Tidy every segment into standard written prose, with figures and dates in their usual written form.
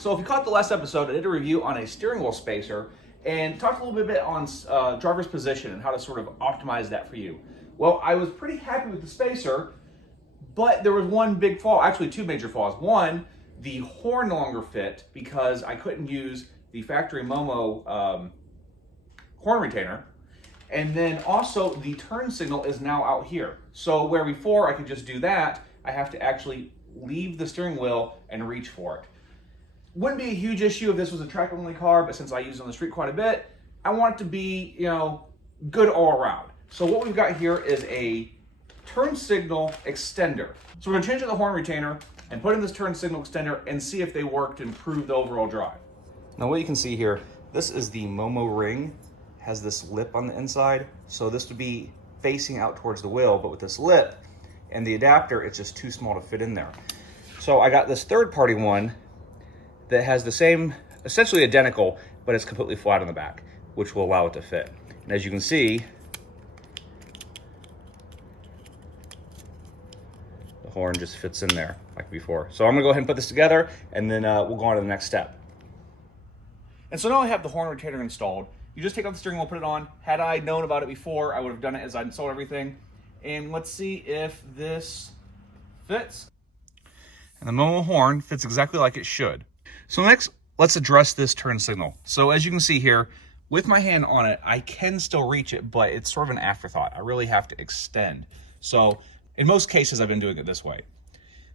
So if you caught the last episode, I did a review on a steering wheel spacer and talked a little bit on driver's position and how to sort of optimize that for you. Well, I was pretty happy with the spacer, but there was one big flaw, actually two major flaws. One, the horn no longer fit because I couldn't use the factory Momo horn retainer. And then also the turn signal is now out here. So where before I could just do that, I have to actually leave the steering wheel and reach for it. Wouldn't be a huge issue if this was a track only car, but since I use it on the street quite a bit, I want it to be, good all around. So what we've got here is a turn signal extender. So we're gonna change out the horn retainer and put in this turn signal extender and see if they work to improve the overall drive. Now what you can see here, this is the Momo ring, has this lip on the inside. So this would be facing out towards the wheel, but with this lip and the adapter, it's just too small to fit in there. So I got this third-party one that has the same, essentially identical, but it's completely flat on the back, which will allow it to fit. And as you can see, the horn just fits in there like before. So I'm gonna go ahead and put this together, and then we'll go on to the next step. And so now I have the horn retainer installed. You just take off the steering wheel, put it on. Had I known about it before, I would have done it as I installed everything. And let's see if this fits. And the Momo horn fits exactly like it should. So next, let's address this turn signal. So as you can see here, with my hand on it, I can still reach it, but it's sort of an afterthought. I really have to extend. So in most cases, I've been doing it this way.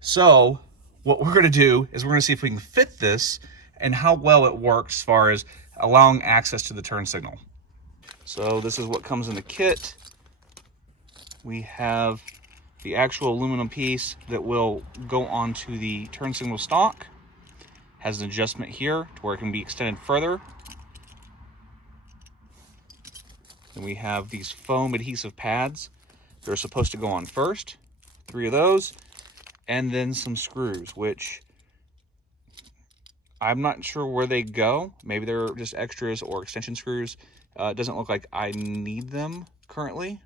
So what we're gonna do is we're gonna see if we can fit this and how well it works as far as allowing access to the turn signal. So this is what comes in the kit. We have the actual aluminum piece that will go onto the turn signal stock. Has an adjustment here to where it can be extended further. Then we have these foam adhesive pads. They're supposed to go on first, 3 of those, and then some screws, which I'm not sure where they go. Maybe they're just extras or extension screws. It doesn't look like I need them currently.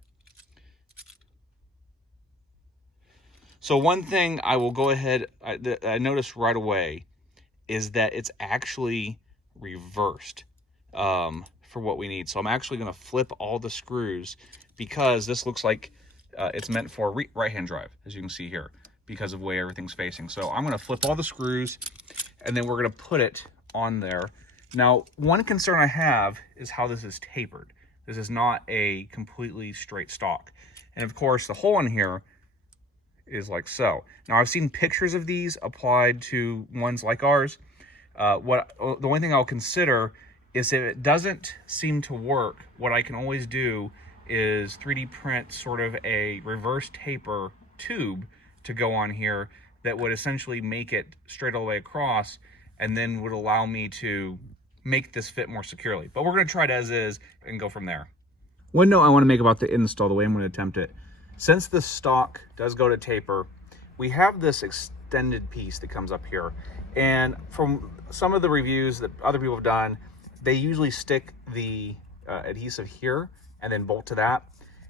So one thing I will go ahead, I noticed right away is that it's actually reversed for what we need. So I'm actually gonna flip all the screws because this looks like it's meant for right-hand drive, as you can see here, because of the way everything's facing. So I'm gonna flip all the screws and then we're gonna put it on there. Now, one concern I have is how this is tapered. This is not a completely straight stock. And of course, the hole in here is like so. Now, I've seen pictures of these applied to ones like ours. The only thing I'll consider is if it doesn't seem to work, what I can always do is 3D print sort of a reverse taper tube to go on here that would essentially make it straight all the way across and then would allow me to make this fit more securely. But we're gonna try it as is and go from there. One note I wanna make about the install, the way I'm gonna attempt it. Since the stock does go to taper, we have this extended piece that comes up here. And from some of the reviews that other people have done, they usually stick the adhesive here and then bolt to that.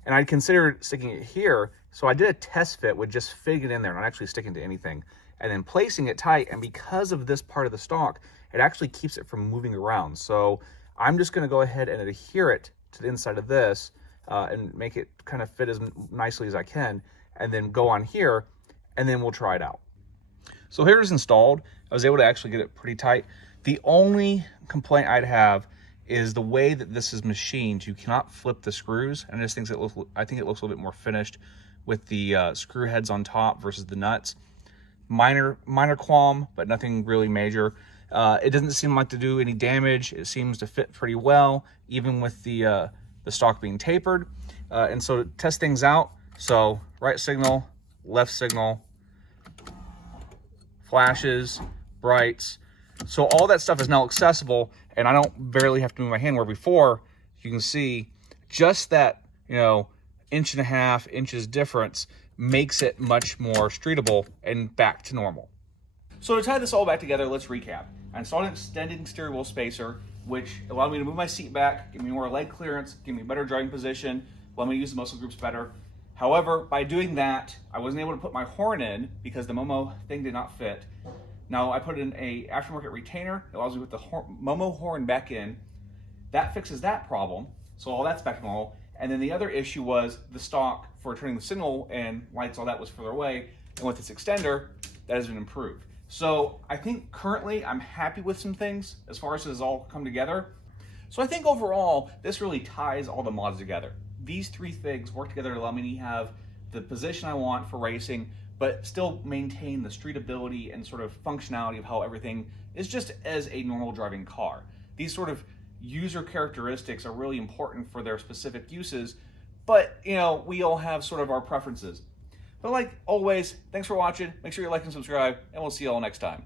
And I'd considered sticking it here. So I did a test fit with just fitting it in there, not actually sticking to anything, and then placing it tight. And because of this part of the stock, it actually keeps it from moving around. So I'm just gonna go ahead and adhere it to the inside of this and make it kind of fit as nicely as I can, and then go on here, and then we'll try it out. So here it is installed. I was able to actually get it pretty tight. The only complaint I'd have is the way that this is machined. You cannot flip the screws, and I just think I think it looks a little bit more finished with the screw heads on top versus the nuts. Minor qualm, but nothing really major. It doesn't seem like to do any damage. It seems to fit pretty well, even with the stock being tapered. And so to test things out, so right signal, left signal, flashes, brights. So all that stuff is now accessible, and I don't barely have to move my hand, where before you can see just that, 1.5 inches difference makes it much more streetable and back to normal. So to tie this all back together, let's recap. I installed an extended steering wheel spacer, which allowed me to move my seat back, give me more leg clearance, give me better driving position, allowed me to use the muscle groups better. However, by doing that, I wasn't able to put my horn in because the Momo thing did not fit. Now I put in a aftermarket retainer. It allows me to put the Momo horn back in. That fixes that problem. So all that's back to normal. And then the other issue was the stock for turning the signal and lights, all that was further away. And with this extender, that has been improved. So I think currently I'm happy with some things as far as this all come together. So I think overall, this really ties all the mods together. These three things work together to allow me to have the position I want for racing, but still maintain the streetability and sort of functionality of how everything is just as a normal driving car. These sort of user characteristics are really important for their specific uses, but you know, we all have sort of our preferences. But like always, thanks for watching. Make sure you like and subscribe, and we'll see you all next time.